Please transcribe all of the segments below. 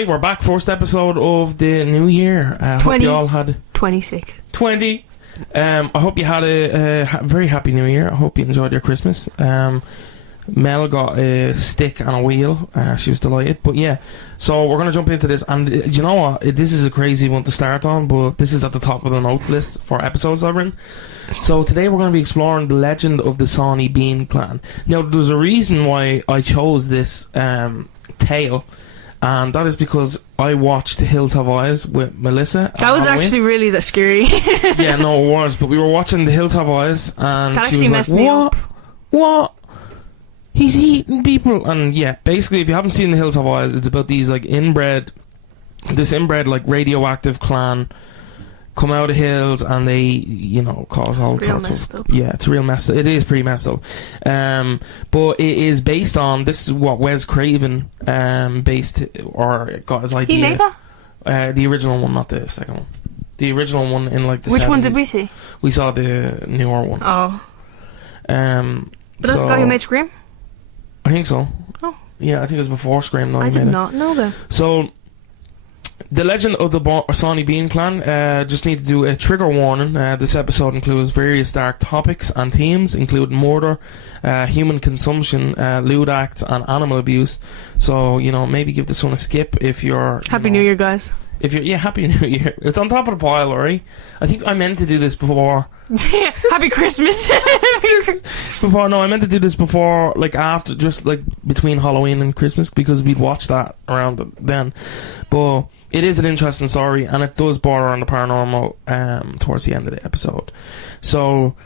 Right, we're back. First episode of the new year. Hope you all had 26. 20. I hope you had a very happy new year. I hope you enjoyed your Christmas. Mel got a stick and a wheel. She was delighted. But yeah, so we're going to jump into this. And do you know what? This is a crazy one to start on, but this is at the top of the notes list for episodes I've written. So today we're going to be exploring the legend of the Sawney Bean Clan. Now, there's a reason why I chose this tale. And that is because I watched The Hills Have Eyes with Melissa. That was actually really that scary. Yeah, no, it was. But we were watching The Hills Have Eyes, and that she was messed like, me "What? up. What? He's eating people." And yeah, basically, if you haven't seen The Hills Have Eyes, it's about these like inbred like radioactive clan come out of hills, and they, you know, cause all sorts of... Yeah, it's real messed up. It is pretty messed up. But it is based on... This is what Wes Craven based, or got his idea. He made that? The original one, not the second one. The original one in like the Which 70s. one did we see? We saw the newer one. Oh. But that's the guy who made Scream? I think so. Oh. Yeah, I think it was before Scream. I did not know that. So... The legend of the Sawney Bean Clan, just need to do a trigger warning. This episode includes various dark topics and themes, including murder, human consumption, lewd acts, and animal abuse. So, you know, maybe give this one a skip if you're... Happy New Year, guys. If you're, yeah, Happy New Year. It's on top of the pile, alright? I think I meant to do this before. Happy Christmas. I meant to do this before, like after, just like between Halloween and Christmas, because we'd watch that around then. But... It is an interesting story, and it does border on the paranormal towards the end of the episode. So,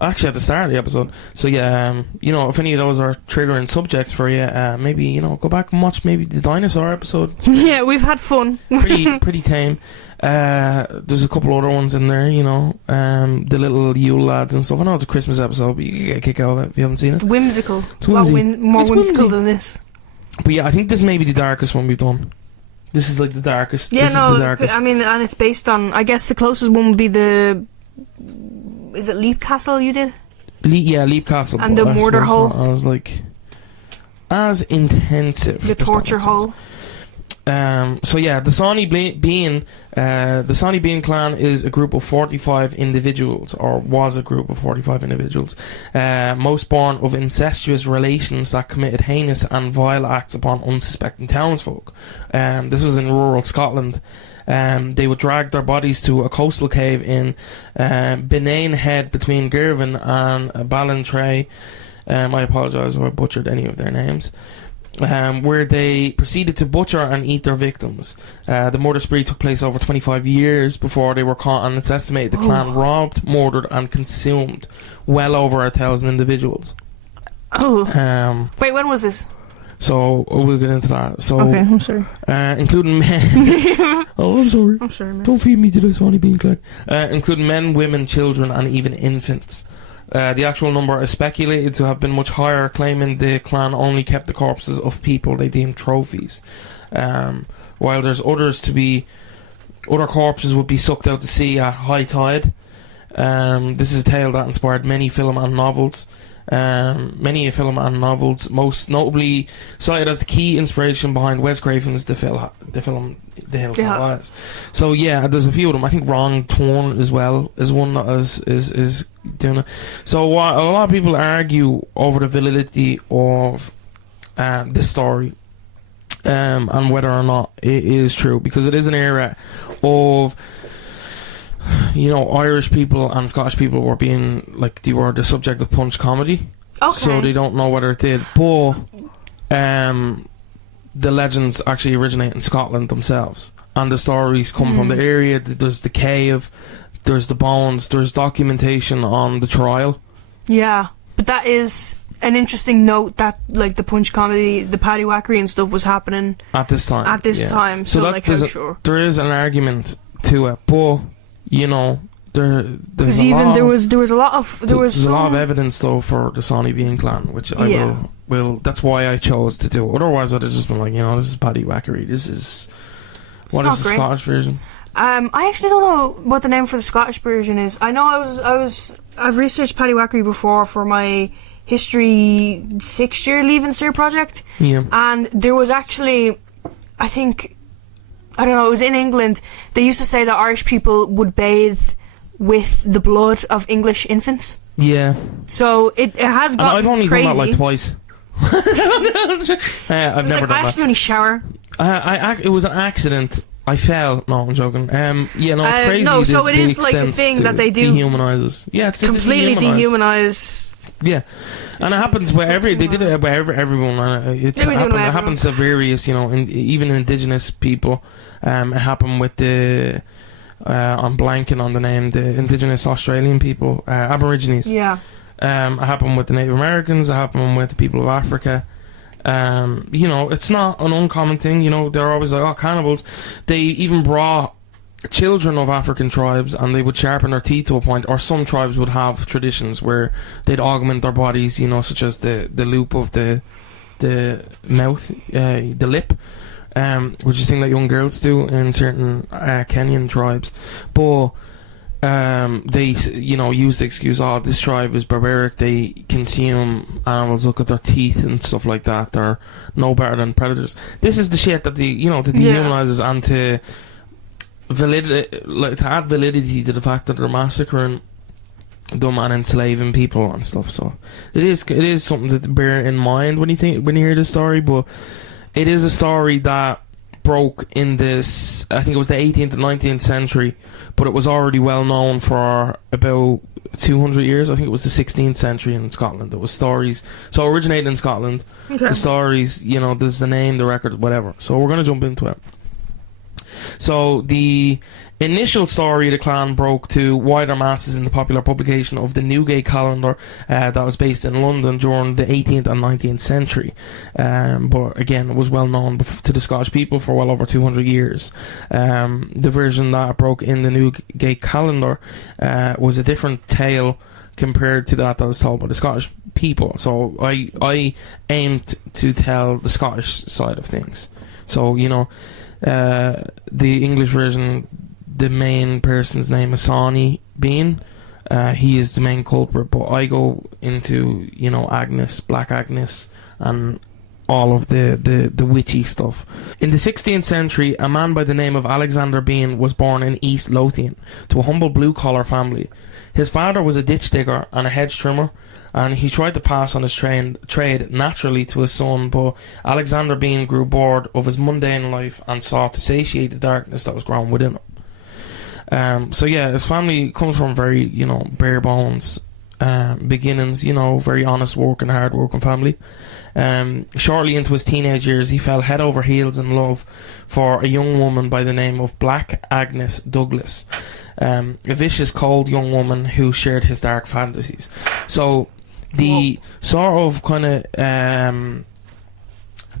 actually at the start of the episode. So yeah, you know, if any of those are triggering subjects for you, maybe, you know, go back and watch maybe the dinosaur episode. Yeah, we've had fun. pretty tame. There's a couple other ones in there, you know, the little Yule lads and stuff. I know it's a Christmas episode, but you get a kick out of it if you haven't seen it. Whimsical. It's whimsy. More whimsical than this. But yeah, I think this may be the darkest one we've done. This is like the darkest. Yeah, this is the darkest. I mean, and it's based on... I guess the closest one would be the... Is it Leap Castle you did? Leap Castle. And the mortar hole. I was like... As intensive. The torture hole. So yeah, the Sawney Bean Clan is a group of 45 individuals, or was a group of 45 individuals, most born of incestuous relations that committed heinous and vile acts upon unsuspecting townsfolk. This was in rural Scotland. They would drag their bodies to a coastal cave in Benane Head between Girvan and Ballantrae. I apologise if I butchered any of their names. Where they proceeded to butcher and eat their victims. The murder spree took place over 25 years before they were caught, and it's estimated the clan robbed, murdered and consumed well over 1,000 individuals. Oh. Wait, when was this? So we'll get into that. So, okay, I'm sorry. Including men. Oh, I'm sorry. I'm sorry, man. Don't feed me to the Sawney Bean Clan. Including men, women, children and even infants. The actual number is speculated to have been much higher, claiming the clan only kept the corpses of people they deemed trophies. While there's other corpses would be sucked out to sea at high tide. This is a tale that inspired many film and novels. Most notably cited as the key inspiration behind Wes Craven's the film The Hills Have Eyes. So yeah, there's a few of them. I think Wrong Turn as well is one that is doing it. So a lot of people argue over the validity of this story and whether or not it is true, because it is an era of, you know, Irish people and Scottish people were being, like, they were the subject of punch comedy. Okay. So they don't know whether it did. But the legends actually originate in Scotland themselves. And the stories come from the area. There's the cave, there's the bones, there's documentation on the trial. Yeah. But that is an interesting note that, like, the punch comedy, the paddywhackery and stuff was happening at this time. So like, how sure? There is an argument to it, but... You know, there's a lot of evidence though for the Sawney Bean Clan, which I will. That's why I chose to do. Otherwise, I'd have just been like, you know, this is paddywhackery. This is what is the Scottish version? I actually don't know what the name for the Scottish version is. I know I've researched paddywhackery before for my history 6th year Leaving Cert project. Yeah, and there was actually, I think, I don't know, it was in England. They used to say that Irish people would bathe with the blood of English infants. Yeah. So it has got I've only crazy. done that like twice. I've never done I actually that. only shower. It was an accident. I fell. No, I'm joking. Yeah, no, it's crazy. No, so it is like a thing that they do. Dehumanizes. Yeah, it's completely dehumanize. Yeah, and it happens where they did it where everyone. It happens to various, even indigenous people. It happened with the. I'm blanking on the name. The indigenous Australian people, Aborigines. Yeah. It happened with the Native Americans. It happened with the people of Africa. It's not an uncommon thing. They're always like, oh, cannibals. They even brought children of African tribes, and they would sharpen their teeth to a point. Or some tribes would have traditions where they'd augment their bodies, such as the loop of the mouth, the lip, which is a thing that young girls do in certain Kenyan tribes. But they use the excuse, oh, this tribe is barbaric, they consume animals, look at their teeth and stuff like that, they're no better than predators. This is the shit that to dehumanize and to add validity to the fact that they're massacring them and enslaving people and stuff. So it is something to bear in mind when you hear this story. But it is a story that broke in this, I think it was the 18th and 19th century, but it was already well known for about 200 years. I think it was the 16th century in Scotland. There was stories, so originated in Scotland. Okay. The stories, there's the name, the record, whatever. So we're going to jump into it. So the initial story of the clan broke to wider masses in the popular publication of the Newgate calendar that was based in London during the 18th and 19th century. But again, it was well known to the Scottish people for well over 200 years. The version that broke in the Newgate calendar was a different tale compared to that was told by the Scottish people. So I aimed to tell the Scottish side of things. So, the English version, the main person's name is Sawney Bean. He is the main culprit, but I go into, Agnes, Black Agnes, and all of the witchy stuff. In the 16th century, a man by the name of Alexander Bean was born in East Lothian to a humble blue-collar family. His father was a ditch digger and a hedge trimmer, and he tried to pass on his trade naturally to his son, but Alexander Bean grew bored of his mundane life and sought to satiate the darkness that was growing within him. His family comes from very, bare bones beginnings, very honest working, hard working family. Shortly into his teenage years, he fell head over heels in love for a young woman by the name of Black Agnes Douglas, a vicious, cold young woman who shared his dark fantasies. So the sort of kind of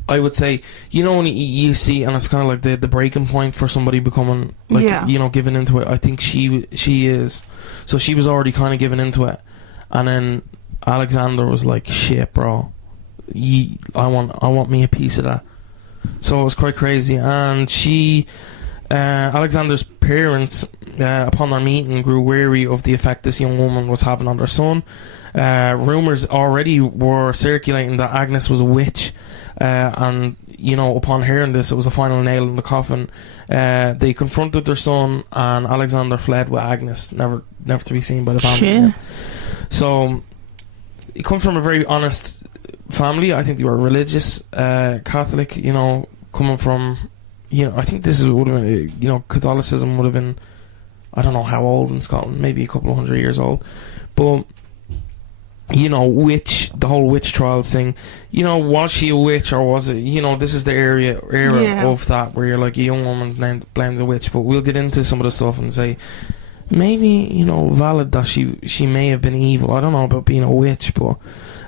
I would say, when you see, and it's kind of like the breaking point for somebody becoming giving into it. I think she is. So she was already kind of giving into it, and then Alexander was like, "Shit, bro, I want me a piece of that." So it was quite crazy, and Alexander's parents, upon their meeting, grew weary of the effect this young woman was having on their son. Rumours already were circulating that Agnes was a witch, and upon hearing this, it was the final nail in the coffin. They confronted their son, and Alexander fled with Agnes, never to be seen by the family again. So he comes from a very honest family. I think they were religious, Catholic, coming from, I think this would have been, Catholicism would have been, I don't know how old in Scotland, maybe a couple of 100 years old, but the whole witch trials thing, was she a witch, or was it, this is the era of that where you're like, a young woman's named blamed the witch. But we'll get into some of the stuff and say maybe, valid that she may have been evil. I don't know about being a witch, but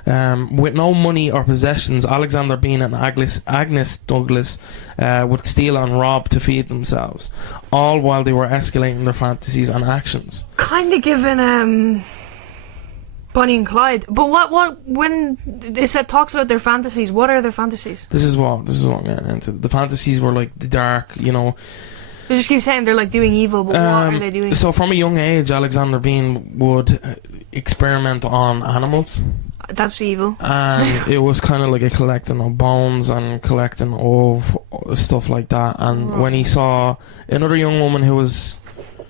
with no money or possessions, Alexander Bean and Agnes Douglas would steal and rob to feed themselves, all while they were escalating their fantasies and actions. Kind of given Bonnie and Clyde. But what when it talks about their fantasies, what are their fantasies? This is what I'm getting into. The fantasies were like the dark, They just keep saying they're like doing evil, but what are they doing? So from a young age, Alexander Bean would experiment on animals. That's evil. And it was kind of like a collecting of bones and collecting of stuff like that. And when he saw another young woman who was,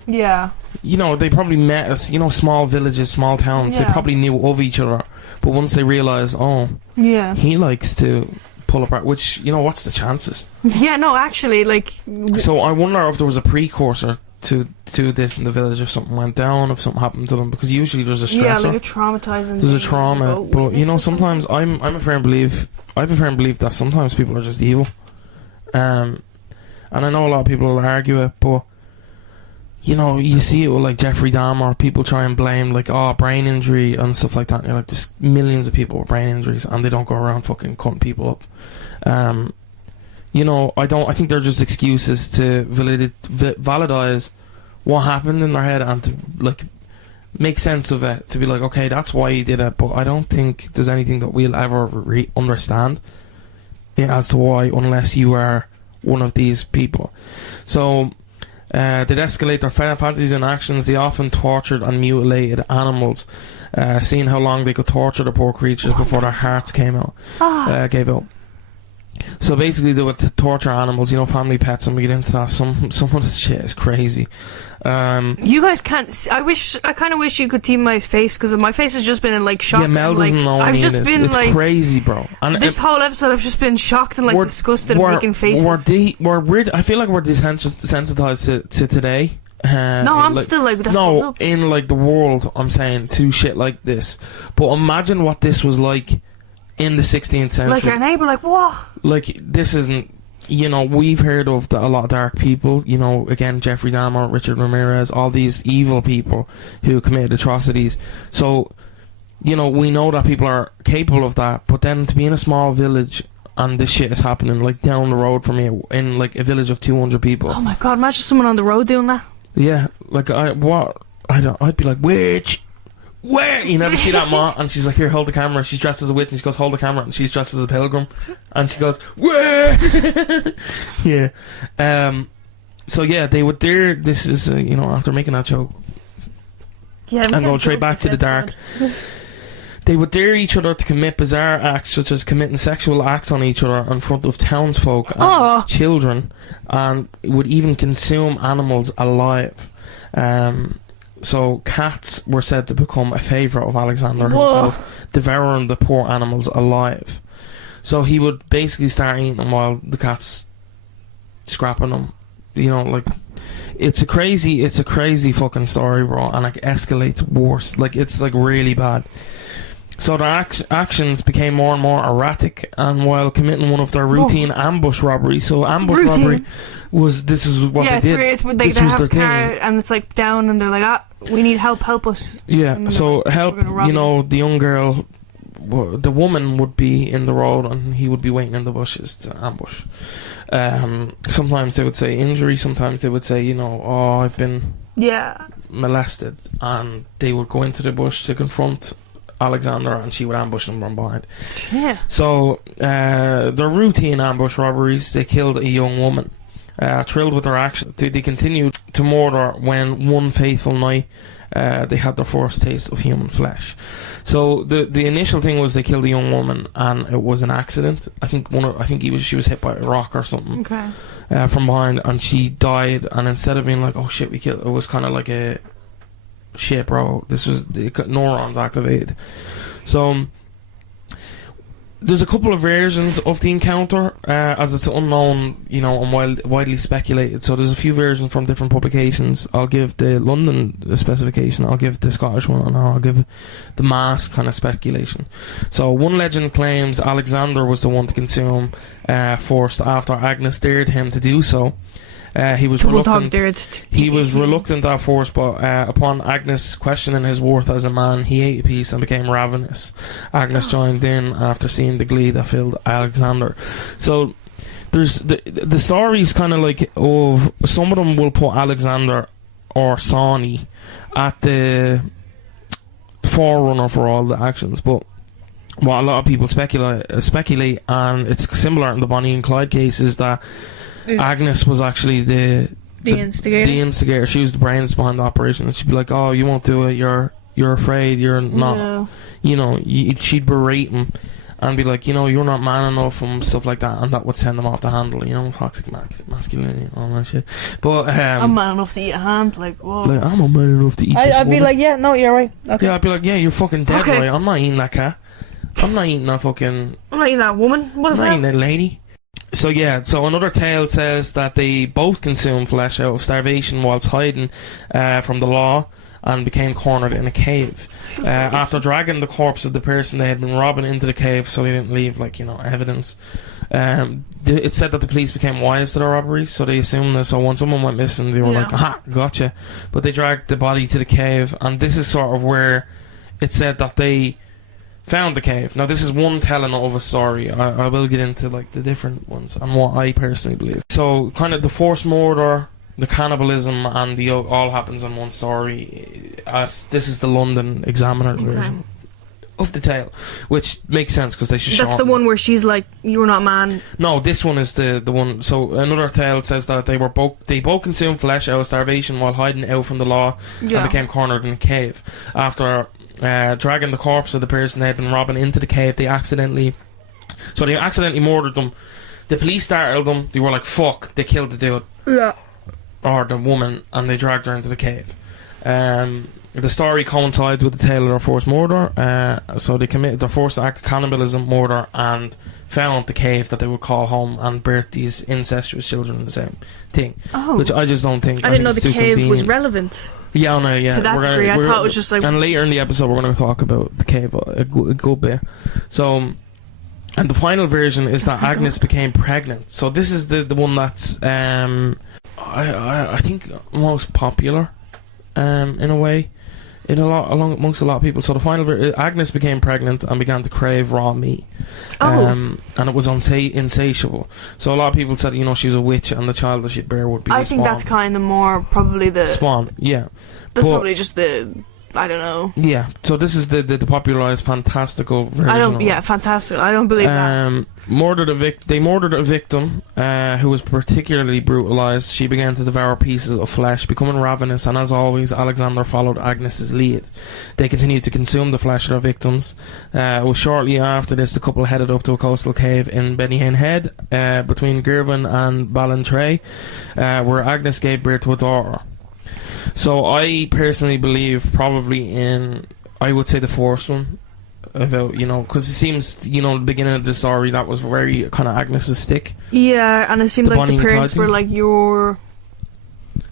yeah, you know, they probably met us, you know, small villages, small towns, they probably knew of each other. But once they realised, oh, he likes to pull apart, which, you know, what's the chances? Yeah, no, actually, like... So I wonder if there was a precursor to this in the village, if something went down, if something happened to them, because usually there's a stressor. Yeah, like a traumatizing There's a trauma, but, you know, sometimes I have a firm belief that sometimes people are just evil. And I know a lot of people will argue it, but, you know, you see it with, like, Jeffrey Dahmer, people try and blame, like, brain injury and stuff like that, and you're like, there's millions of people with brain injuries, and they don't go around fucking cutting people up. You know, I think they're just excuses to validize what happened in their head and to, like, make sense of it, to be like, okay, that's why he did it, but I don't think there's anything that we'll ever understand as to why, unless you are one of these people. So, they'd escalate their fantasies and actions. They often tortured and mutilated animals, seeing how long they could torture the poor creatures before their hearts gave out. So basically they would torture animals, you know, family pets, and we get into that. Some of this shit is crazy. You guys can't. I kind of wish you could see my face, because my face has just been in like shock. Yeah, Mel doesn't know any of this. It's like, crazy, bro. And this whole episode, I've just been shocked and like disgusted and making faces. I feel like we're desensitized to today. No, I'm like, still like that's no in like the world. I'm saying to shit like this. But imagine what this was like in the 16th century. Like your neighbour, like what? Like this isn't. You know, we've heard of a lot of dark people, you know, again, Jeffrey Dahmer, Richard Ramirez, all these evil people who committed atrocities. So, you know, we know that people are capable of that, but then to be in a small village and this shit is happening, like, down the road from you, in, like, a village of 200 people. Oh my god, imagine someone on the road doing that. Yeah, like, I'd be like, witch! Where? You never see that ma, and she's like, here, hold the camera. She's dressed as a witch, and she goes, hold the camera, and she's dressed as a pilgrim, and she goes, where? Yeah. So yeah, they would dare. This is you know, after making that joke, and going straight back to the dark. They would dare each other to commit bizarre acts, such as committing sexual acts on each other in front of townsfolk and children, and would even consume animals alive. So cats were said to become a favourite of Alexander himself, devouring the poor animals alive. So he would basically start eating them while the cat's scrapping them. You know, like, it's a crazy fucking story, bro, and it escalates worse. Like, it's like really bad. So their actions became more and more erratic, and while committing one of their routine ambush robberies. So robbery was what they did. This was their thing, and it's like down, and they're like, we need help us. Yeah, so like, help. You know, the young girl, the woman would be in the road, and he would be waiting in the bushes to ambush. Sometimes they would say injury. Sometimes they would say, you know, I've been molested, and they would go into the bush to confront Alexander, and she would ambush them from behind. Yeah. So their routine ambush robberies, they killed a young woman. Thrilled with their action, they continued to murder when one fateful night they had their first taste of human flesh. So the initial thing was they killed a young woman, and it was an accident. I think she was hit by a rock or something from behind, and she died. And instead of being like, oh shit, we killed, it was kind of like a, shit, bro, this was the neurons activated. So there's a couple of versions of the encounter, as it's unknown, you know, and widely speculated. So there's a few versions from different publications. I'll give the London specification, I'll give the Scottish one, and I'll give the mass kind of speculation. So one legend claims Alexander was the one to consume first, after Agnes dared him to do so. He was reluctant. He was reluctant at first, but upon Agnes questioning his worth as a man, he ate a piece and became ravenous. Agnes joined in after seeing the glee that filled Alexander. So there's the stories kind of like of some of them will put Alexander or Sawney at the forerunner for all the actions, but what a lot of people speculate, and it's similar in the Bonnie and Clyde case, is that Agnes was actually the instigator. The instigator. She was the brains behind the operation. And she'd be like, "Oh, you won't do it. You're you're afraid, you're not. Yeah. You know, she'd berate him and be like, you know, you're not man enough and stuff like that, and that would send them off the handle, you know, toxic masculinity and all that shit. But I'm man enough to eat a hand, like, whoa. Like, I'm not man enough to eat this I'd be woman. like, yeah, no, you're right. Okay. Yeah, I'd be like, yeah, you're fucking dead, Okay. right? I'm not eating that cat. I'm not eating that fucking... I'm not eating that woman. What I'm the not eating hell? that lady. So yeah, so another tale says that they both consumed flesh out of starvation whilst hiding from the law, and became cornered in a cave. After dragging the corpse of the person they had been robbing into the cave so they didn't leave, like, you know, evidence. It said that the police became wise to the robbery, so they assumed this. So when someone went missing, they were like, aha, gotcha. But they dragged the body to the cave, and this is sort of where it said that they found the cave. Now, this is one telling of a story. I will get into, like, the different ones and what I personally believe. So, kind of the forced murder, the cannibalism, and the all happens in one story. As this is the London Examiner's version of the tale, which makes sense because they should. That's the one where she's like, "You're not man." No, this one is the one. So another tale says that they both consumed flesh out of starvation while hiding out from the law, and became cornered in a cave. After dragging the corpse of the person they had been robbing into the cave, they accidentally murdered them. The police startled them. They were like, "Fuck!" They killed the dude. Yeah. Or the woman, and they dragged her into the cave. The story coincides with the tale of their forced murder. So they committed their forced act of cannibalism, murder, and found the cave that they would call home and birthed these incestuous children in the same thing. Oh. Which I just don't think. I didn't know think the it's too cave was convenient. relevant. Yeah, no, yeah. To that degree, I thought it was just like. And later in the episode, we're going to talk about the cave a good bit. So. And the final version is that Agnes became pregnant. So this is the one that's I think most popular in a way amongst a lot of people. So the final Agnes became pregnant and began to crave raw meat. And it was insatiable. So a lot of people said, you know, she was a witch and the child that she'd bear would be I think that's kind of more probably the spawn. Yeah, that's probably just the. I don't know. Yeah, so this is the popularized fantastical version. Fantastic. I don't believe that. They murdered a victim who was particularly brutalized. She began to devour pieces of flesh, becoming ravenous, and as always, Alexander followed Agnes's lead. They continued to consume the flesh of their victims. It was shortly after this the couple headed up to a coastal cave in Bennyhain Head, between Girvan and Ballantrae, where Agnes gave birth to a daughter. So I personally believe probably in, I would say, the first one, about, you know, because it seems, you know, the beginning of the story that was very kind of Agnes's stick. Yeah, and it seemed like the parents were like, you're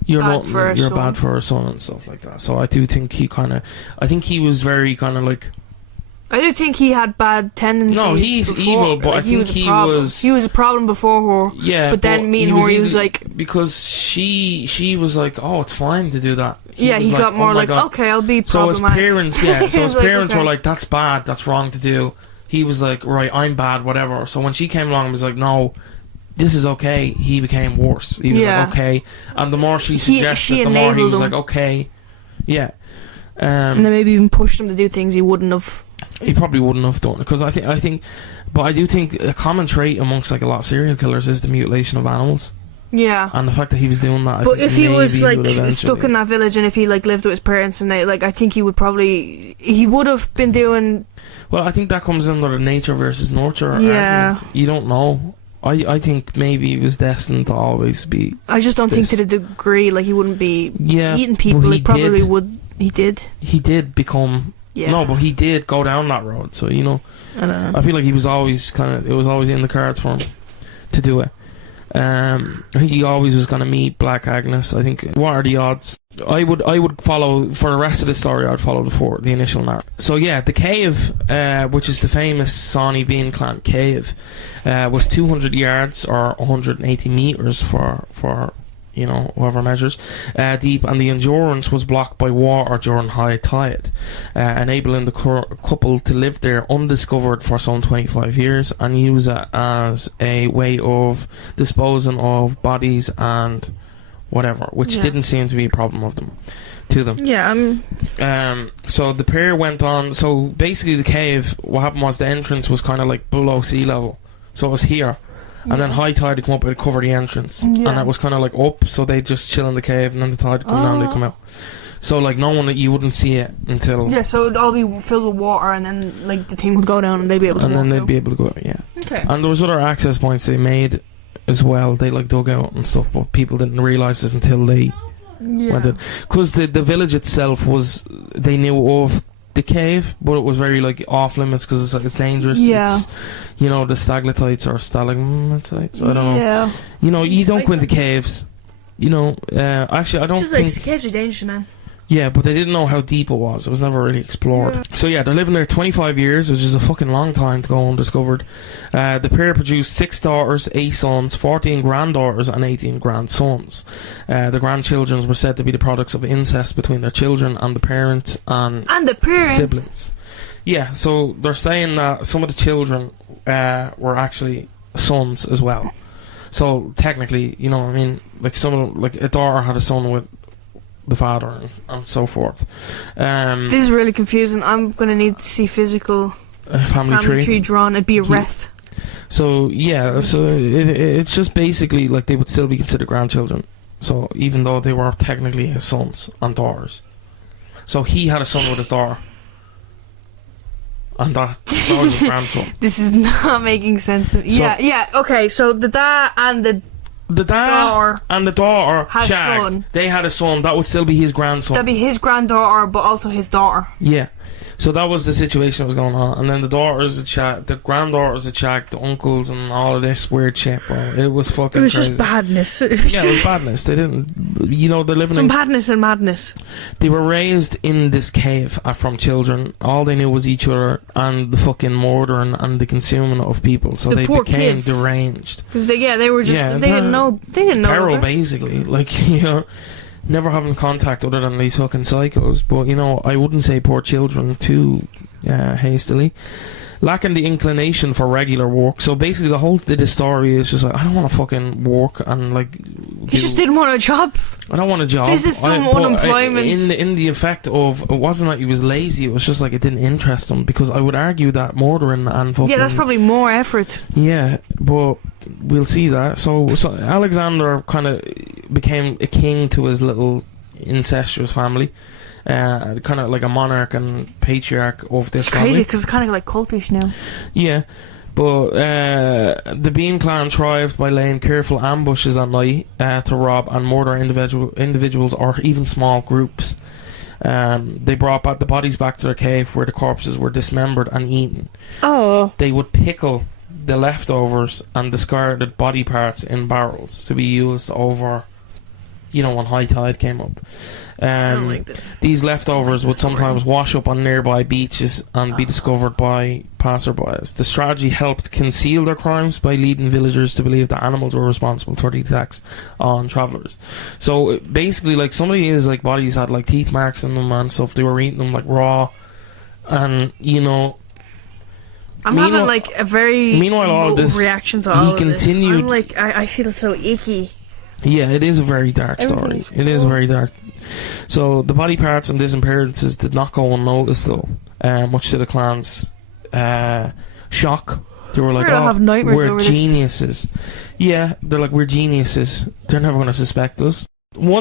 bad for a son and stuff like that. So I do think he was very kind of like. I do think he had bad tendencies. No, he's before, evil, but like, I think he was a problem before her. Yeah, but then me and her, he was like, because she was like, oh, it's fine to do that. He got more like, okay, I'll be problematic. So his parents were like, that's bad, that's wrong to do. He was like, right, I'm bad, whatever. So when she came along and was like, no, this is okay, he became worse. He was like, okay. And the more she suggested, the more he was like, okay. Yeah. And then maybe even pushed him to do things he wouldn't have. He probably wouldn't have done it, because I think, but I do think a common trait amongst like a lot of serial killers is the mutilation of animals. Yeah. And the fact that he was doing that. But if he was like stuck in that village, and if he like lived with his parents, and they like, I think he would have been doing. Well, I think that comes under the nature versus nurture argument. You don't know. I think maybe he was destined to always be. I just don't think to the degree, like, he wouldn't be eating people. He probably would. He did. He did become. Yeah. No, but he did go down that road. So, you know, I don't know. I feel like he was always it was always in the cards for him to do it. I think he always was going to meet Black Agnes. I think, what are the odds? I would follow, for the rest of the story, I'd follow the initial narrative. So yeah, the cave, which is the famous Sawney Bean Clan cave, was 200 yards or 180 meters for you know, whoever measures, deep, and the endurance was blocked by water during high tide, enabling the couple to live there undiscovered for some 25 years and use it as a way of disposing of bodies and whatever, which didn't seem to be a problem to them. Yeah. So the pair went on. So basically, the cave, what happened was the entrance was kind of like below sea level, so it was here. And then high tide would come up, it would cover the entrance. And it was kind of like up, so they'd just chill in the cave, and then the tide would come down, they'd come out. So like no one, you wouldn't see it until Yeah, so it'd all be filled with water, and then like the team would go down, and they'd be able to. and walk then they'd out. be able to go. Yeah. Okay. And there was other access points they made as well. They like dug out and stuff, but people didn't realise this until they went in. Because the village itself was, they knew of the cave, but it was very like off limits because it's dangerous. Yeah. It's, you know, the stalactites or stalagmites. I don't know. Yeah. You know, you don't go into caves. You know, actually, I don't Just think. like caves are dangerous, man. Yeah, but they didn't know how deep it was. It was never really explored. Yeah. So yeah, they're living there 25 years, which is a fucking long time to go undiscovered. The pair produced 6 daughters, 8 sons, 14 granddaughters, and 18 grandsons. The grandchildren were said to be the products of incest between their children and the parents and the parents. siblings. Yeah, so they're saying that some of the children were actually sons as well. So technically, you know what I mean? Like some of them, like a daughter had a son with the father and so forth. This is really confusing. I'm gonna need to see physical family tree drawn. It'd be a wreath. So yeah, so it's just basically like they would still be considered grandchildren. So even though they were technically his sons and daughters, so he had a son with his daughter, and that was his grandson. This is not making sense to me. So- Yeah. Okay, so the dad and the The dad daughter and the daughter had a shagged. son. They had a son. That would still be his grandson. that'd be his granddaughter, but also his daughter. Yeah. So that was the situation that was going on. And then the daughters had shagged, the granddaughters had shagged, the uncles and all of this weird shit, bro. It was fucking It was crazy. just badness. Yeah, it was badness. They didn't, you know, they're living Some in, badness and madness. they were raised in this cave from children. All they knew was each other and the fucking murdering and the consuming of people. So The they poor became kids. deranged. Because they were just Yeah, they didn't know Feral, better. basically. Like, you know, never having contact other than these fucking psychos. But, you know, I wouldn't say poor children too hastily. Lacking the inclination for regular work. So basically the whole of this story is just like, I don't want to fucking work and like He just didn't want a job. I don't want a job. This is some but unemployment. in the effect of, it wasn't that he was lazy, it was just like it didn't interest him, because I would argue that murdering and fucking, Yeah, that's probably more effort. yeah, but we'll see that. So Alexander kind of became a king to his little incestuous family, kind of like a monarch and patriarch of this It's family. crazy because it's kind of like cultish now. Yeah, but the Bean Clan thrived by laying careful ambushes at night to rob and murder individuals or even small groups. They brought back the bodies back to their cave where the corpses were dismembered and eaten. Oh. They would pickle the leftovers and discarded body parts in barrels to be used over, you know, when high tide came up. I don't like this. These leftovers would Sorry. sometimes wash up on nearby beaches and be discovered by passerbys. The strategy helped conceal their crimes by leading villagers to believe that animals were responsible for the attacks on travellers. So basically, like, some of these like bodies had like teeth marks in them and stuff. They were eating them like raw, and you know. I'm having like a very meanwhile, all emotive this, reaction to all he of continued. this. I'm like, I feel so icky. Yeah, it is a very dark story. Everything's It is cool. very dark. So the body parts and disappearances did not go unnoticed, though. Much to the clan's shock. They were like, We're gonna have nightmares we're over this." geniuses. Yeah, they're like, we're geniuses. They're never going to suspect us.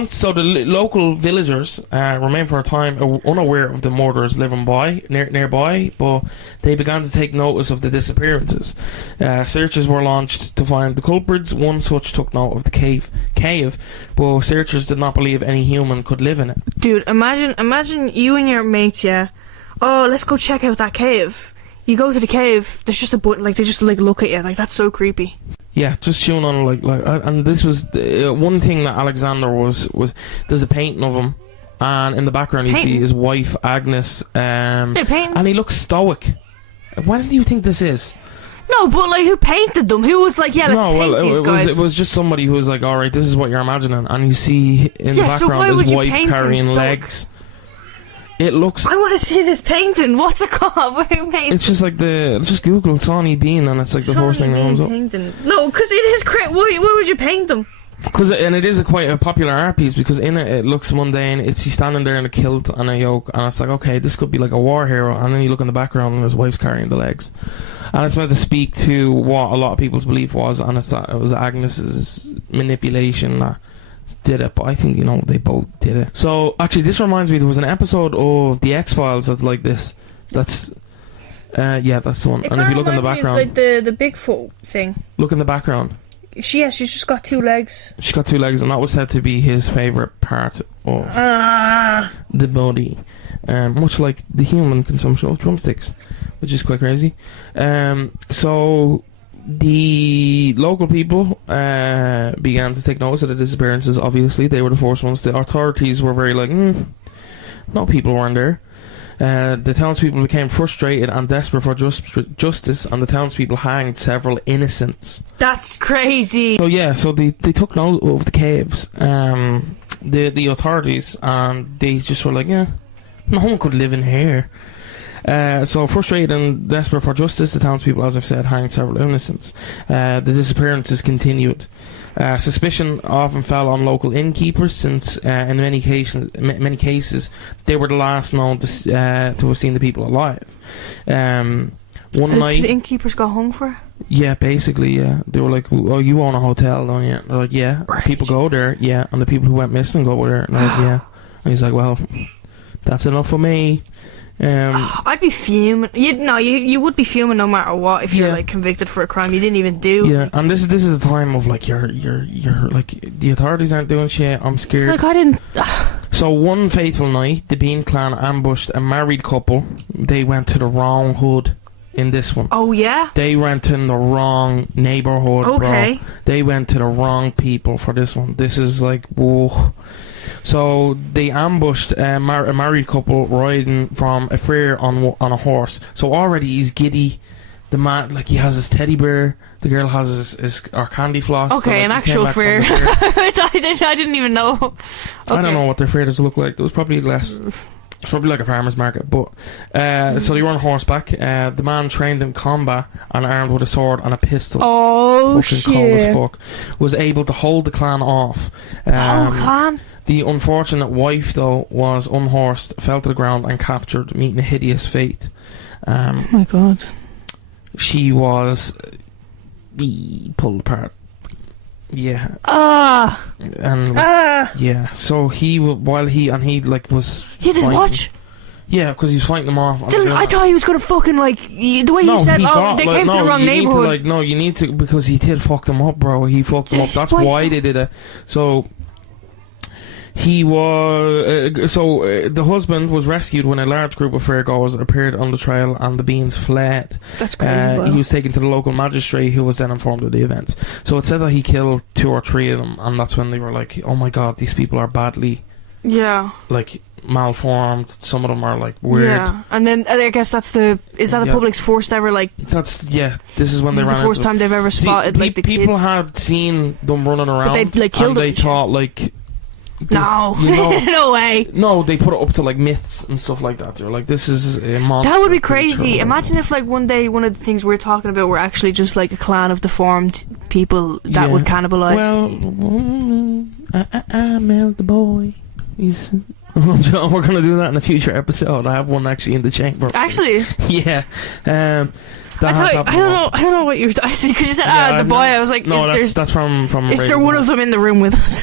So the local villagers remained for a time unaware of the murders living nearby, but they began to take notice of the disappearances. Searches were launched to find the culprits. One such took note of the cave, but searchers did not believe any human could live in it. Dude, imagine you and your mates, yeah. Oh, let's go check out that cave. You go to the cave, there's just a button, like, they just, like, look at you, like, that's so creepy. Yeah, just chewing on and this was one thing that Alexander was there's a painting of him, and in the background you see his wife Agnes, paintings? and he looks stoic. What do you think this is? No, but, like, who painted them? Who was like, yeah, let's paint these guys? it was just somebody who was like, all right, this is what you're imagining, and you see in the so why background would his you wife paint him carrying stoic? legs. It looks. I want to see this painting. What's it called? Who painted It's just like just Google Sawney Bean, and it's like the first thing that comes up. No, because it is great. Why would you paint them? And it is quite a popular art piece, because in it looks mundane. It's he's standing there in a kilt and a yoke, and it's like, okay, this could be like a war hero. And then you look in the background and his wife's carrying the legs, and it's meant to speak to what a lot of people's belief was, and it's that it was Agnes's manipulation did it, but I think, you know, they both did it. So, actually, this reminds me, there was an episode of The X-Files that's like this. That's, yeah, that's the one. And if you look in the background... like the Bigfoot thing. Look in the background. She's just got 2 legs. She's got 2 legs, and that was said to be his favourite part of the body. Much like the human consumption of drumsticks, which is quite crazy. So... the local people began to take notice of the disappearances. Obviously, they were the first ones. The authorities were very like, no people weren't there. The townspeople became frustrated and desperate for justice, and the townspeople hanged several innocents. That's crazy. So yeah, so they took note of the caves, the authorities, and they just were like, yeah, no one could live in here. So frustrated and desperate for justice, the townspeople, as I've said, hanged several innocents. The disappearances continued. Suspicion often fell on local innkeepers, since in many cases they were the last known to have seen the people alive. One night, the innkeepers got hung for? Yeah, basically, yeah. They were like, "Oh, you own a hotel, don't you?" They're like, "Yeah." Right. People go there, yeah, and the people who went missing go there. And they're like, "Yeah." And he's like, "Well, that's enough for me." I'd be fuming. You would be fuming no matter what if you're like convicted for a crime you didn't even do. Yeah, and this is the time of like you're like, the authorities aren't doing shit. I'm scared. It's like I didn't. So one fateful night, the Bean Clan ambushed a married couple. They went to the wrong hood in this one. Oh yeah. They went in the wrong neighborhood. Okay. Bro. They went to the wrong people for this one. This is like, whoa. So they ambushed a married couple riding from a fair on a horse. So already he's giddy. The man, like, he has his teddy bear. The girl has his candy floss. Okay, so, like, an actual fair. I didn't even know. Okay. I don't know what their fairs look like. There was probably less. It's probably like a farmer's market, but so they were on horseback. The man trained in combat and armed with a sword and a pistol. Oh, fucking shit. cold as fuck. Was able to hold the clan off. The whole clan? The unfortunate wife, though, was unhorsed, fell to the ground and captured, meeting a hideous fate. Oh my god. She was pulled apart. Yeah. And yeah. So he like was. He had his watch. Yeah, because he was fighting them off. I thought he was gonna fucking like the way you said. They came to the wrong neighborhood. You need to, because he did fuck them up, bro. He fucked them up. That's why they did it. So. He was the husband was rescued when a large group of fairgoers appeared on the trail and the Beans fled. That's crazy. He was taken to the local magistrate, who was then informed of the events. So it said that he killed 2 or 3 of them, and that's when they were like, "Oh my god, these people are badly, like, malformed. Some of them are like weird." Yeah, and then I guess is that the public's first ever like? This is when they ran. The first time they've ever spotted like the people kids. had seen them running around, but they like killed them. They thought like. No, no way. No, they put it up to like myths and stuff like that. They're like, this is a monster. That would be crazy. Imagine if like one day one of the things we're talking about were actually just like a clan of deformed people that would cannibalise. Well, I Mel the boy. We're gonna do that in a future episode. I have one actually in the chamber. Actually, yeah. I don't know what you were because you said the boy. I was like, no, that's from. Is there one of them in the room with us?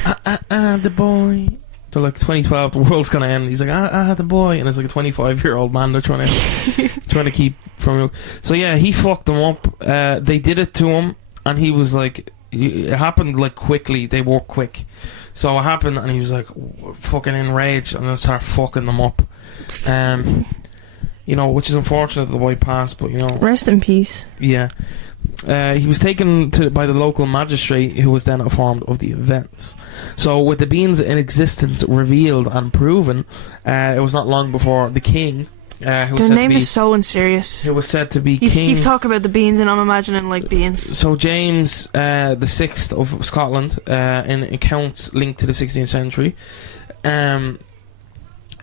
The boy. They're like 2012. The world's gonna end. He's like, the boy, and it's like a 25-year-old man. They're trying to keep from. So yeah, he fucked them up. They did it to him, and he was like, it happened like quickly. They worked quick, so it happened, and he was like fucking enraged, and then started fucking them up. You know, which is unfortunate that the boy passed, but you know. Rest in peace. Yeah. He was taken by the local magistrate, who was then informed of the events. So, with the Beans in existence revealed and proven, it was not long before the king, their name is so unserious. Who was said to be king. You keep talking about the Beans, and I'm imagining like beans. So James the Sixth of Scotland, in accounts linked to the 16th century,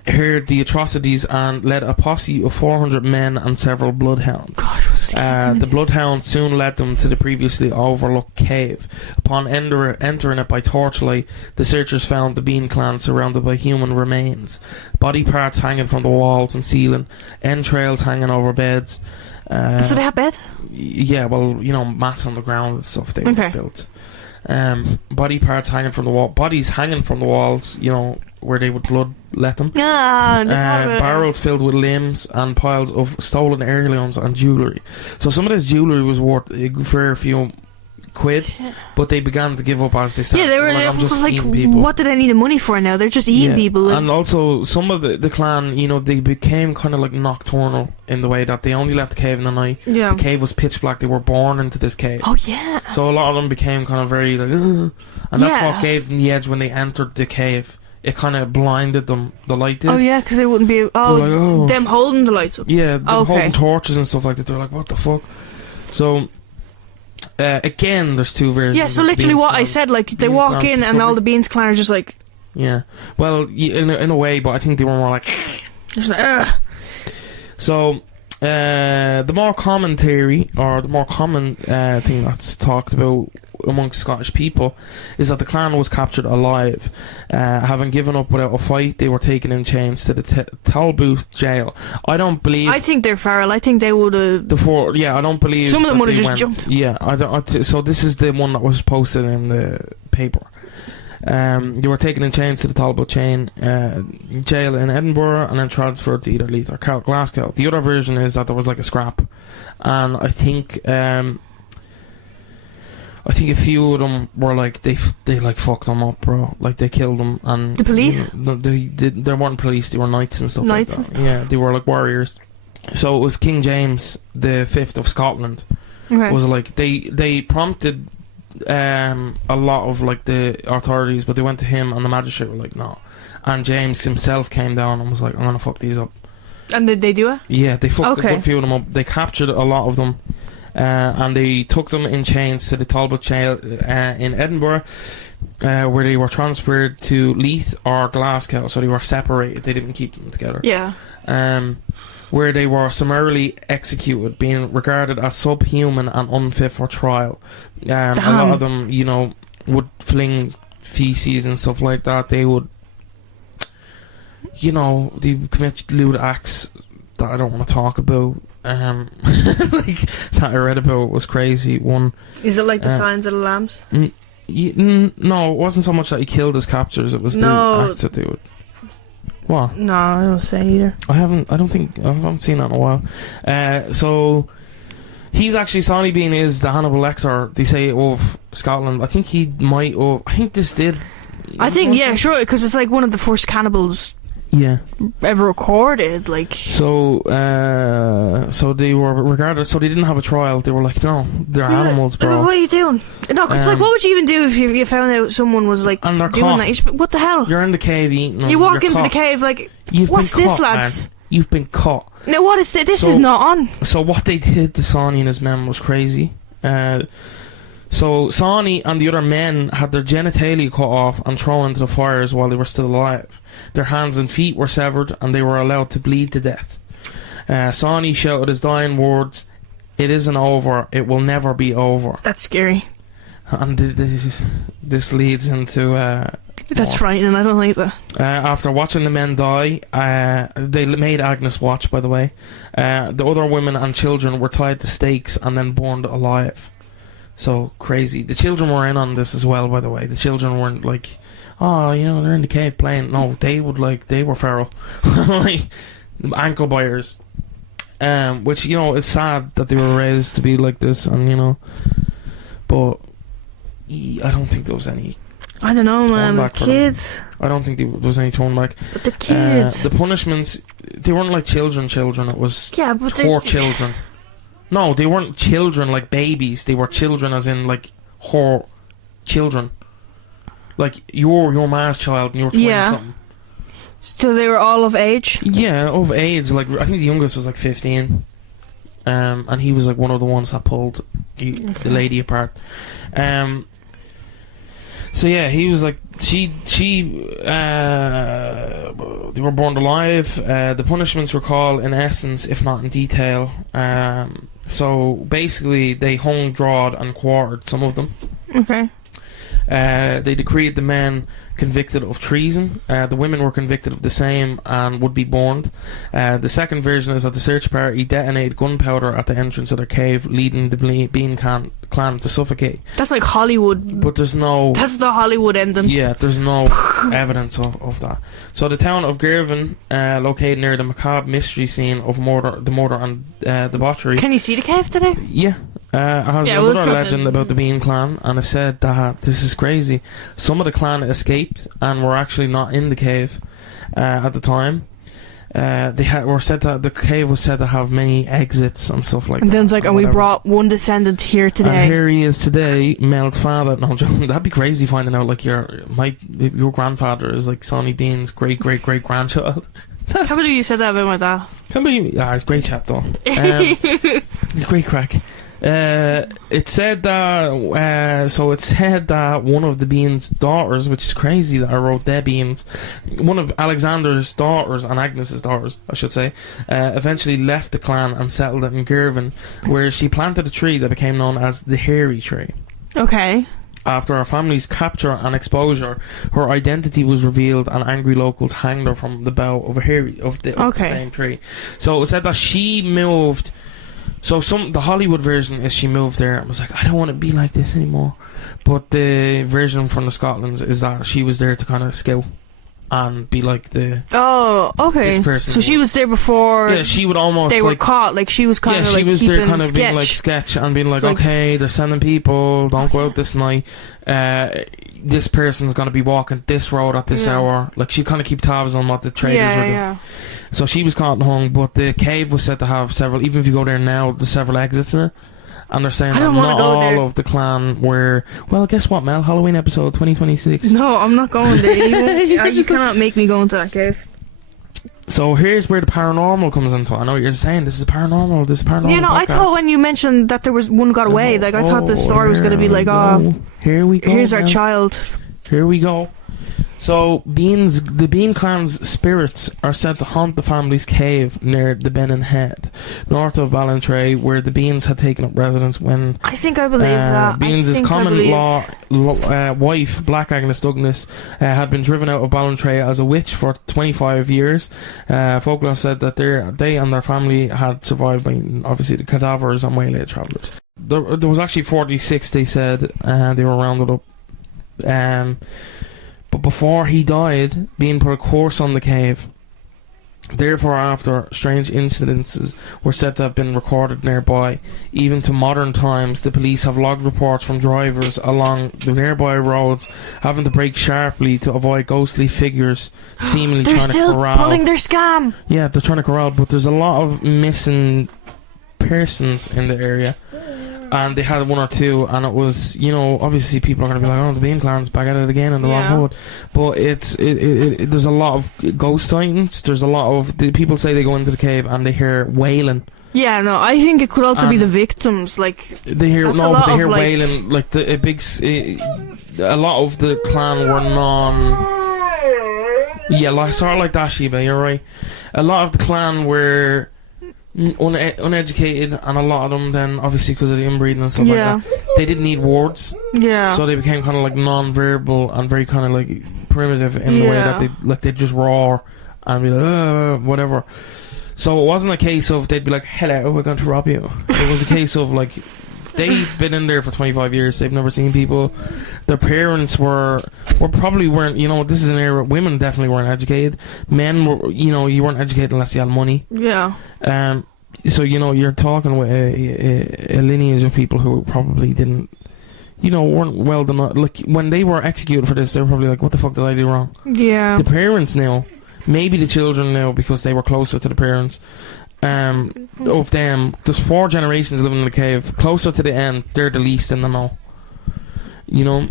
heard the atrocities and led a posse of 400 men and several bloodhounds. Gosh, what's the bloodhounds soon led them to the previously overlooked cave. Upon entering it by torchlight, the searchers found the Bean Clan surrounded by human remains, body parts hanging from the walls and ceiling, entrails hanging over beds. So they have beds? Yeah, well, you know, mats on the ground and stuff they built. body parts hanging from the wall, bodies hanging from the walls, you know, where they would bloodlet them. Barrels filled with limbs and piles of stolen heirlooms and jewellery. So some of this jewellery was worth a fair few quid, but they began to give up as they started. Yeah, they were I'm just like, eating people. what do they need the money for now? They're just eating people. And also, some of the clan, you know, they became kind of like nocturnal in the way that they only left the cave in the night. Yeah. The cave was pitch black. They were born into this cave. Oh, yeah. So a lot of them became kind of very like, ugh. And that's what gave them the edge when they entered the cave. It kind of blinded them, the light did. Oh, yeah, because they wouldn't be... them holding the lights up. Yeah, them holding torches and stuff like that. They're like, what the fuck? So... again, there's two versions. Yeah, so literally what I said, like, they walk in and all the Beans clan are just like... Yeah. Well, in a way, but I think they were more like... Just like, ugh. So, the more common theory, or the more common thing that's talked about amongst Scottish people, is that the clan was captured alive. Having given up without a fight, they were taken in chains to the Talbot jail. I don't believe... I think they're feral. I think they would have... I don't believe... Some of them would have just jumped. Yeah, so this is the one that was posted in the paper. They were taken in chains to the Talbot jail in Edinburgh and then transferred to either Leith or Glasgow. The other version is that there was like a scrap, and I think a few of them were like they like fucked them up, bro. Like they killed them. And the police? They weren't police. They were knights and stuff. Knights like that. And stuff. Yeah, they were like warriors. So it was King James the Fifth of Scotland. Okay. Was like they prompted a lot of like the authorities, but they went to him and the magistrate were like no. And James himself came down and was like, I'm gonna fuck these up. And did they do it? Yeah, they fucked a good few of them up. They captured a lot of them. And they took them in chains to the Talbot jail in Edinburgh, where they were transferred to Leith or Glasgow, so they were separated. They didn't keep them together. Yeah. Where they were summarily executed, being regarded as subhuman and unfit for trial. A lot of them, you know, would fling feces and stuff like that. They would, you know, they commit lewd acts that I don't want to talk about. Like that I read about was crazy. One is it like the Signs of the Lambs? No, it wasn't so much that he killed his captors. It was the acts that they would. What? No, I don't say either. I haven't seen that in a while. So he's actually Sawney Bean is the Hannibal Lecter. They say of Scotland. I think he might. I think this did. I think sure, because it's like one of the first cannibals. Yeah. Ever recorded, like. So they were regarded. So they didn't have a trial. They were like, no, they're animals, bro. What are you doing? No, because like, what would you even do if you found out someone was like and they're doing caught. that? What the hell? You're in the cave eating them. You walk into the cave like, what's this, lads? Man. You've been caught. No, what is this? This is not on. So what they did to Sawney and his men was crazy. So Sawney and the other men had their genitalia cut off and thrown into the fires while they were still alive. Their hands and feet were severed and they were allowed to bleed to death. Sawney shouted his dying words, "It isn't over, it will never be over." That's scary. And this leads into... that's frightening, I don't like that. After watching the men die, they made Agnes watch, by the way. The other women and children were tied to stakes and then burned alive. So crazy. The children were in on this as well, by the way. The children weren't like, oh, you know, they're in the cave playing. No, they were feral. Like, ankle biters. Which, you know, is sad that they were raised to be like this, and, you know, but I don't think there was any. I don't know, man. The kids. I don't think there was any torn back. But the kids. The punishments, they weren't like children. It was poor children. No, they weren't children like babies. They were children as in like whore children. Like your man's child and you were 20 something. So they were all of age? Yeah, of age. Like I think the youngest was like 15. And he was like one of the ones that pulled the lady apart. So yeah, he was like they were burned alive. The punishments were called in essence, if not in detail. So basically, they hung, drawed, and quartered some of them. Okay. They decreed the men convicted of treason. The women were convicted of the same and would be burned. The second version is that the search party detonated gunpowder at the entrance of their cave, leading the Bean clan to suffocate. That's like Hollywood. But there's no... That's the Hollywood ending. Yeah, there's no evidence of that. So the town of Girvan, located near the macabre mystery scene of the murder and debauchery. Can you see the cave today? Yeah. Has another legend about the Bean clan, and it said that, this is crazy, some of the clan escaped and were actually not in the cave at the time. The cave was said to have many exits and stuff like that. And then it's like, and we brought one descendant here today. And here he is today, Mel's father. No, that'd be crazy finding out like your grandfather is like Sawney Bean's great grandchild. Can't believe you said that about my dad. Can't believe, he's a great chap though. Great crack. It said that one of the Bean's daughters, which is crazy that I wrote their Beans, one of Alexander's daughters and Agnes's daughters, I should say, eventually left the clan and settled in Girvan, where she planted a tree that became known as the Hairy Tree. Okay. After her family's capture and exposure, her identity was revealed, and angry locals hanged her from the bough of the same tree. So it was said that she moved. So the Hollywood version is she moved there and was like, I don't want to be like this anymore. But the version from the Scotlands is that she was there to kind of scout and be like the... Oh, okay. This person. So she was there before... Yeah, she would almost... They were caught, like she was kind of like... Yeah, she was there kind of sketch. being like sketch and being like, okay, they're sending people, don't go out this night. This person's going to be walking this road at this hour. Like, she kind of keep tabs on what the traders were doing. Yeah. So she was caught and hung, but the cave was said to have several, even if you go there now, there's several exits in it. And they're saying that not all of the clan were... Well, guess what, Mel? Halloween episode 2026. No, I'm not going there. You cannot make me go into that cave. So here's where the paranormal comes into it. I know what you're saying, this is paranormal, You know, podcast. I thought when you mentioned that there was one got away, like I thought the story was going to be like, here we go. Here's our child. Here we go. So the Bean clan's spirits are said to haunt the family's cave near the Benin Head, north of Ballantrae, where the Beans had taken up residence when... I think I believe that. Beans' common-law wife, Black Agnes Douglas, had been driven out of Ballantrae as a witch for 25 years. Folklore said that they and their family had survived by, obviously, the cadavers and waylaid travellers. There was actually 46, they said, they were rounded up. But before he died, Bean put a curse on the cave. Therefore, after, strange incidences were said to have been recorded nearby. Even to modern times, the police have logged reports from drivers along the nearby roads having to brake sharply to avoid ghostly figures seemingly trying to corral. They're still pulling their scam! Yeah, they're trying to corral, but there's a lot of missing persons in the area. And they had one or two, and it was, you know, obviously people are going to be like, oh, the Bean clan's back at it again in the wrong hood. But there's a lot of ghost sightings. There's a lot of... people say they go into the cave and they hear wailing. Yeah, no, I think it could also be the victims, like... They hear... No, but they hear wailing, like, a lot of the clan were Yeah, like, sort of like that, Sheba, you're right. A lot of the clan were... uneducated, and a lot of them then obviously because of the inbreeding and stuff like that, they didn't need words, so they became kind of like non-verbal and very kind of like primitive in the way that they just roar and be like whatever. So it wasn't a case of they'd be like, hello, we're going to rob you. It was a case of like they've been in there for 25 years, they've never seen people. Their parents probably weren't, you know, this is an era, women definitely weren't educated. Men were, you know, you weren't educated unless you had money. Yeah. So, you know, you're talking with a lineage of people who probably didn't, you know, weren't well done. Like, when they were executed for this, they were probably like, what the fuck did I do wrong? Yeah. The parents knew. Maybe the children knew because they were closer to the parents. Of them, there's 4 generations living in the cave. Closer to the end, they're the least in the know. You know?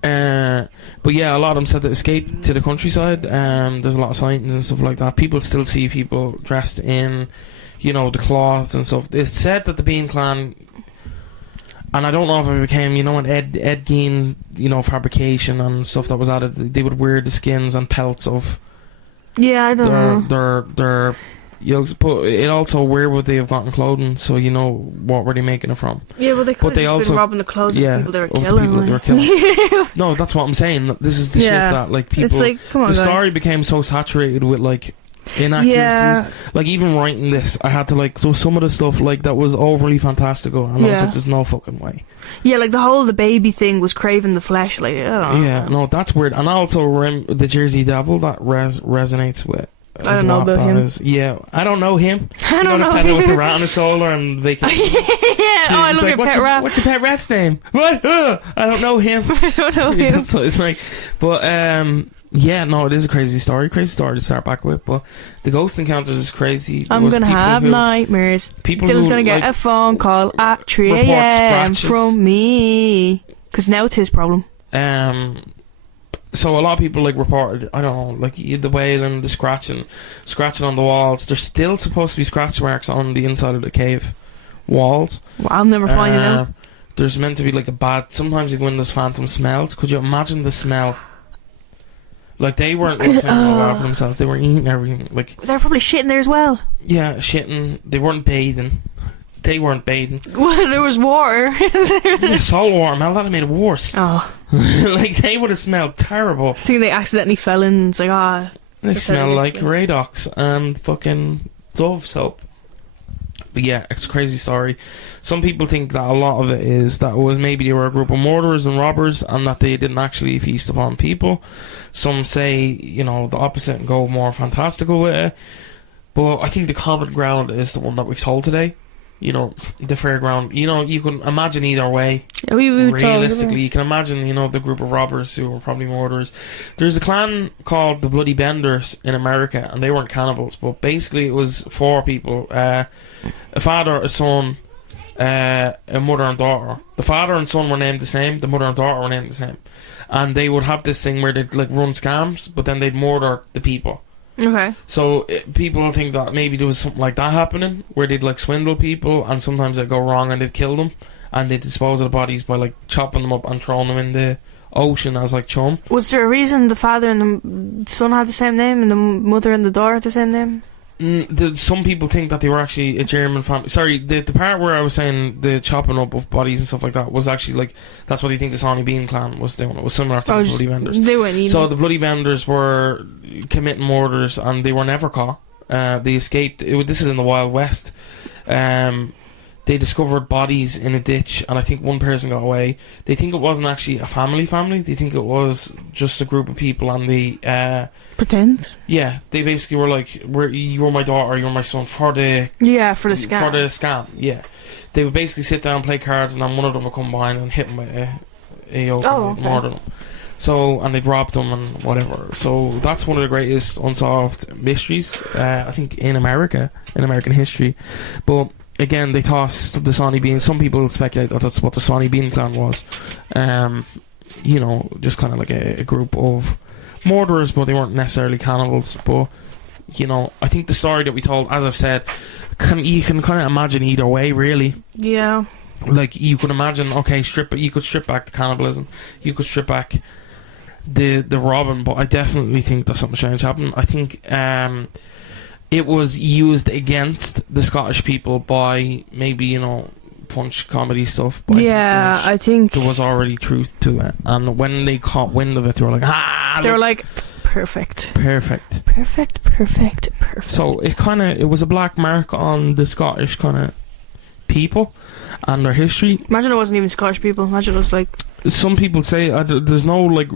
But yeah, a lot of them said to escape to the countryside. There's a lot of sightings and stuff like that. People still see people dressed in, you know, the cloth and stuff. It's said that the Bean clan, and I don't know if it became, you know, an Ed Gein, you know, fabrication and stuff that was added. They would wear the skins and pelts of I don't know. Their yokes, but it also, where would they have gotten clothing? So you know, what were they making it from? Yeah, well, they could have just been robbing the clothes of the people they were killing. No, that's what I'm saying. This is the shit that, like, people. It's like, come on, the guys. story became so saturated with, like, inaccuracies. Like, even writing this, I had to, like, so some of the stuff, like, that was overly fantastical, and I was like, there's no fucking way. Yeah, like the baby thing was craving the flesh, like, I don't know. Yeah, no, that's weird. And also, the Jersey Devil, that resonates with. I don't know about him. Yeah, I don't know him. I don't know the him. fella with the rat on his shoulder and vacation. I love your pet rat. What's your pet rat's name? What? I don't know him. I don't know him. So it's like, but yeah, no, it is a crazy story. Crazy story to start back with, but the ghost encounters is crazy. I'm gonna have nightmares. Dylan's gonna get a phone call at 3 a.m. from me, because now it's his problem. So a lot of people, like, reported, I don't know, like, the wailing, the scratching on the walls. There's still supposed to be scratch marks on the inside of the cave walls. Well, I'll never find it out. There's meant to be, like, a bad. Sometimes you go in, there's phantom smells. Could you imagine the smell? Like, they weren't looking after themselves. They were eating everything. Like, they're probably shitting there as well. Yeah, shitting. They weren't bathing. They weren't bathing. Well, there was water. Yeah, salt water, man. That made it worse. Oh. Like, they would have smelled terrible. I think they accidentally fell in. It's like, They smell like Radox and fucking Dove soap. But yeah, it's a crazy story. Some people think that a lot of it is that maybe they were a group of murderers and robbers and that they didn't actually feast upon people. Some say, you know, the opposite and go more fantastical with it. But I think the common ground is the one that we've told today. You know, the fairground. You know, you can imagine either way. Yeah, realistically, you can imagine, you know, the group of robbers who were probably murderers. There's a clan called the Bloody Benders in America, and they weren't cannibals, but basically it was 4 people. A father, a son, a mother and daughter. The father and son were named the same, the mother and daughter were named the same. And they would have this thing where they'd, like, run scams, but then they'd murder the people. Okay. So people think that maybe there was something like that happening, where they'd, like, swindle people, and sometimes they'd go wrong and they'd kill them, and they'd dispose of the bodies by, like, chopping them up and throwing them in the ocean as, like, chum. Was there a reason the father and the son had the same name, and the mother and the daughter had the same name? Some people think that they were actually a German family. Sorry, the part where I was saying the chopping up of bodies and stuff like that was actually, like, that's what they think the Sawney Bean Clan was doing. It was similar to the Bloody Benders. They weren't even. So the Bloody Benders were committing murders and they were never caught. They escaped. This is in the Wild West. They discovered bodies in a ditch, and I think one person got away. They think it wasn't actually a family. They think it was just a group of people, and they pretend. Yeah, they basically were like, "You were my daughter, you were my son for the scam." For the scam, yeah. They would basically sit down, play cards, and then one of them would come behind and hit them with a yoke and murder them. So, and they'd rob them and whatever. So that's one of the greatest unsolved mysteries, I think, in American history. But again, they tossed the Sawney Bean. Some people speculate that that's what the Sawney Bean Clan was. You know, just kind of like a group of murderers, but they weren't necessarily cannibals. But, you know, I think the story that we told, as I've said, you can kind of imagine either way, really. Yeah. Like, you could imagine, okay, you could strip back the cannibalism, you could strip back the robbing, but I definitely think that something strange happened. I think it was used against the Scottish people by maybe, you know, punch comedy stuff. But yeah, I think there was already truth to it, and when they caught wind of it, they were like, they were like, perfect. So it was a black mark on the Scottish kind of people and their history. Imagine it wasn't even Scottish people. Imagine it was like, some people say there's no, like,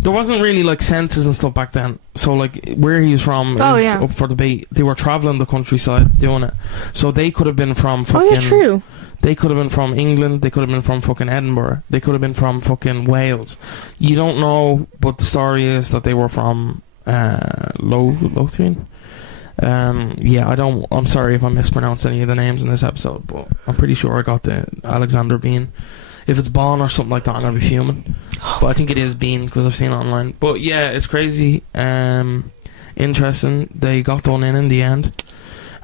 there wasn't really, like, census and stuff back then. So, like, where he was from is up for debate. They were travelling the countryside doing it. So they could have been from fucking... Oh, yeah, true. They could have been from England. They could have been from fucking Edinburgh. They could have been from fucking Wales. You don't know, but the story is that they were from Lothian. I'm sorry if I mispronounced any of the names in this episode, but I'm pretty sure I got the Alexander Bean. If it's Bon or something like that, I'm going to be fuming. But I think it is Bean, because I've seen it online. But yeah, it's crazy. Interesting. They got done in the end.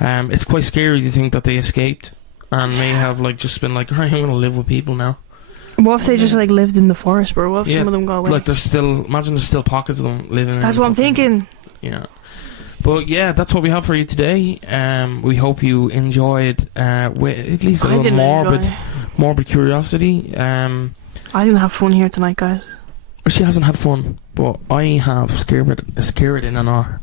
It's quite scary to think that they escaped and may have, like, just been like, right, I'm going to live with people now. What if they just, like, lived in the forest, bro? What if some of them got away? Like, imagine there's still pockets of them living in That's what I'm thinking. Yeah. But yeah, that's what we have for you today. We hope you enjoyed with at least a little morbid curiosity. I didn't have fun here tonight, guys. She hasn't had fun, but I have scared in an hour.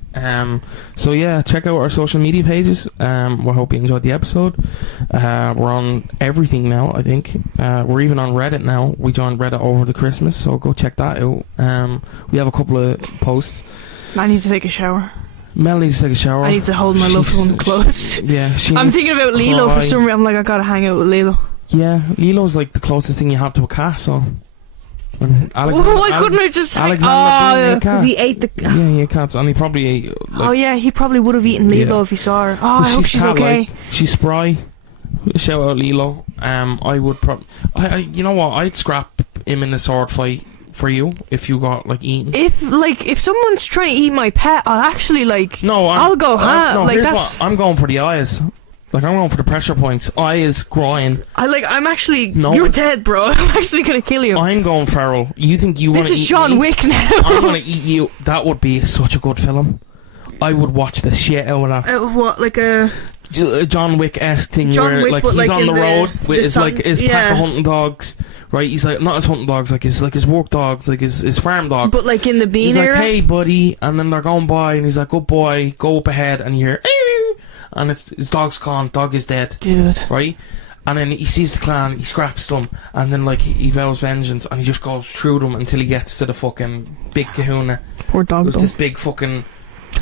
So yeah, check out our social media pages. We hope you enjoyed the episode. We're on everything now, I think. We're even on Reddit now. We joined Reddit over the Christmas, so go check that out. We have a couple of posts. I need to take a shower. Mel needs to take a shower. I need to hold my loved one close. Yeah, I'm thinking about Lilo for some reason. I'm like, I gotta hang out with Lilo. Yeah, Lilo's like the closest thing you have to a cat, so... Why couldn't I just... Alexander because he ate the... Yeah, he ate cats, and he probably ate... oh yeah, he probably would have eaten Lilo if he saw her. Oh, I hope she's okay. She's spry. Shout out Lilo. I would probably... you know what, I'd scrap him in a sword fight for you if you got eaten. If someone's trying to eat my pet, I'll actually I'll go I'm going for the eyes. I'm going for the pressure points. Eyes, groin. I'm actually... No, you're dead, bro. I'm actually gonna kill you. I'm going feral. You think you want to eat me? This is John Wick now. I'm gonna eat you. That would be such a good film. I would watch the shit out of that. Out of what? Like a... John Wick-esque thing where he's on the road with his pack of hunting dogs. Right, he's not his hunting dogs, his work dogs, his farm dog. But in the bean era? He's hey buddy, and then they're going by, and he's like, good boy, go up ahead, and you hear, and his dog's gone, dog is dead. Dude. Right? And then he sees the clan, he scraps them, and then he vows vengeance, and he just goes through them until he gets to the fucking big kahuna. Poor dog. It was this big fucking...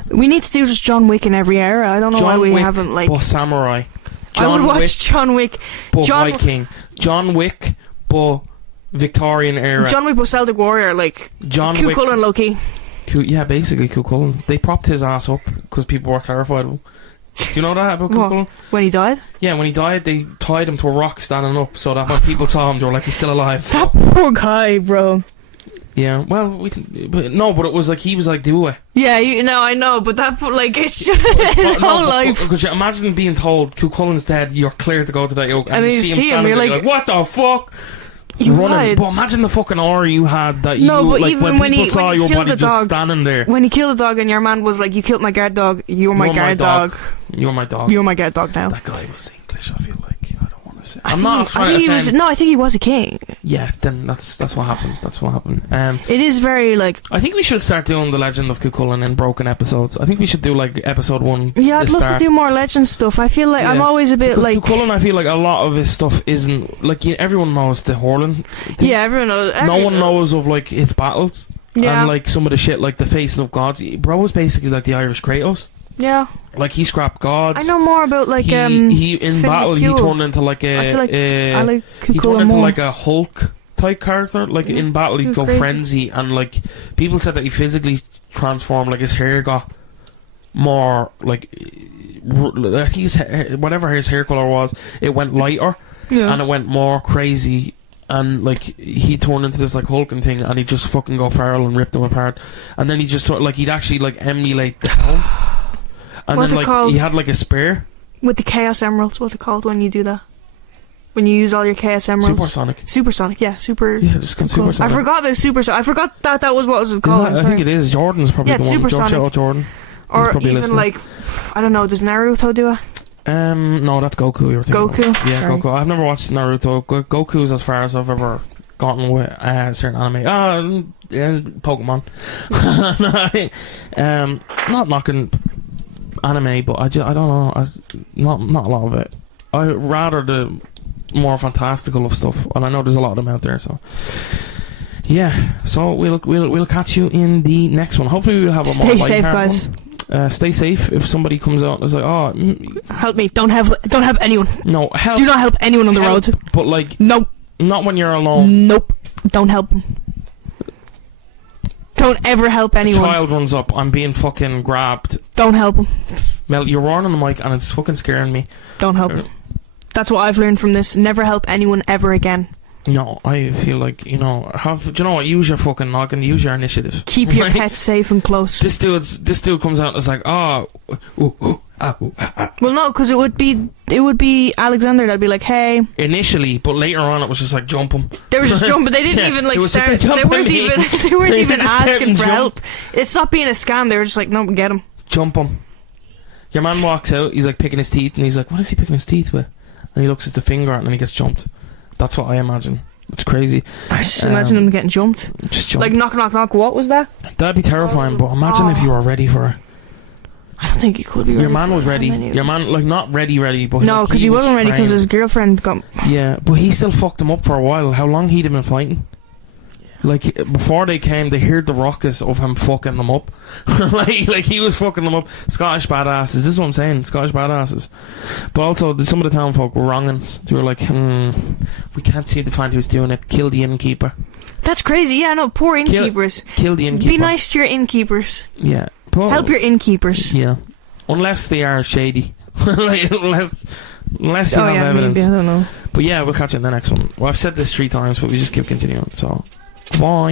We need to do just John Wick in every era. I don't know why we haven't but samurai. I would watch John Wick. But Viking. John Wick, but Victorian era. John Wick, but Celtic Warrior, John Cú Wick. Chulainn low-key. Yeah, basically Cú Chulainn. They propped his ass up because people were terrified of him. Do you know that about Cú Chulainn? When he died? Yeah, when he died, they tied him to a rock standing up so that when people saw him, they were like, he's still alive. That poor guy, bro. Yeah, well, but it was he was do it. Yeah, I know, but it's just his whole life. Because imagine being told Cú Chulainn's dead, you're clear to go to that yoke, and you see him, you're like, what the fuck? You're running. But imagine the fucking aura you had that when people saw your body just standing there. When he killed a dog and your man was like, you killed my guard dog, you're my guard dog. You're my dog. You're my guard dog now. That guy was English, I feel like. I think he was a king. Yeah, then that's what happened. That's what happened. It is very I think we should start doing the Legend of Cú Chulainn in broken episodes. I think we should do episode 1. Yeah, I'd love to do more legend stuff. I feel I'm always a bit Cú Chulainn, I feel a lot of his stuff isn't everyone knows the Horlin. Yeah, everyone knows. No one knows of his battles. Yeah. And some of the shit the Facing of Gods. Bro was basically the Irish Kratos. Yeah. He scrapped gods. I know more about he in battle he turned into I like he turned into a Hulk type character. In battle he'd go frenzy, and people said that he physically transformed. His hair got more I think his hair, whatever his hair color was, it went lighter. And it went more crazy. And he turned into this hulking thing, and he'd just fucking go feral and rip them apart. And then he just he'd actually emulate the Hound. And what's it called? He had a spear with the Chaos Emeralds. What's it called when you do that? When you use all your Chaos Emeralds? Supersonic, yeah, super. Yeah, just called cool. Supersonic. I forgot about Supersonic. I forgot that was what it was called. I think it is. Jordan's probably the one. Supersonic. Jordan. Or even I don't know. Does Naruto do it? No, that's Goku. You're thinking Goku. About. Yeah, sorry. Goku. I've never watched Naruto. Goku's as far as I've ever gotten with certain anime. Pokemon. Not knocking anime, but I don't know. Not a lot of it. I rather the more fantastical of stuff, and I know there's a lot of them out there. So yeah, so we'll catch you in the next one. Hopefully we'll have a more stay safe, guys. Stay safe. If somebody comes out and is help me! Don't help anyone. No, help. Do not help anyone on the road. But nope. Not when you're alone. Nope. Don't help them. Don't ever help anyone. A child runs up. I'm being fucking grabbed. Don't help him. Mel, you're roaring on the mic and it's fucking scaring me. Don't help him. That's what I've learned from this. Never help anyone ever again. No, I feel do you know what? Use your fucking noggin. Use your initiative. Keep your pets safe and close. This dude comes out and is well, no, because it would be Alexander that'd be like, hey. Initially, but later on it was just jump him. They were just jumping. They didn't even start. They weren't even asking for help. It's not being a scam. They were just no, get him. Jump him. Your man walks out, he's like picking his teeth, and he's like, what is he picking his teeth with? And he looks at the finger, and then he gets jumped. That's what I imagine. It's crazy. I just imagine him getting jumped. Just jump. Like, knock, knock, knock. What was that? That'd be terrifying, but imagine if you were ready for it. I don't think he could be ready. Your man for was it, ready. and then he- Your man, like, not ready, but No, like, because he wasn't ready because trained. his girlfriend got. Yeah, but he still fucked him up for a while. How long he'd have been fighting? Like, before they came, they heard the ruckus of him fucking them up. like he was fucking them up. Scottish badasses. This is what I'm saying. Scottish badasses. But also, some of the town folk were wrongins. They were like, we can't seem to find who's doing it. Kill the innkeeper. That's crazy. Yeah, no, poor innkeepers. Kill the innkeeper. Be nice to your innkeepers. Yeah. But, Help your innkeepers. Yeah. Unless they are shady. Like, unless you have evidence. Maybe, I don't know. But yeah, we'll catch you in the next one. Well, I've said this 3 times, but we just keep continuing. So, bye.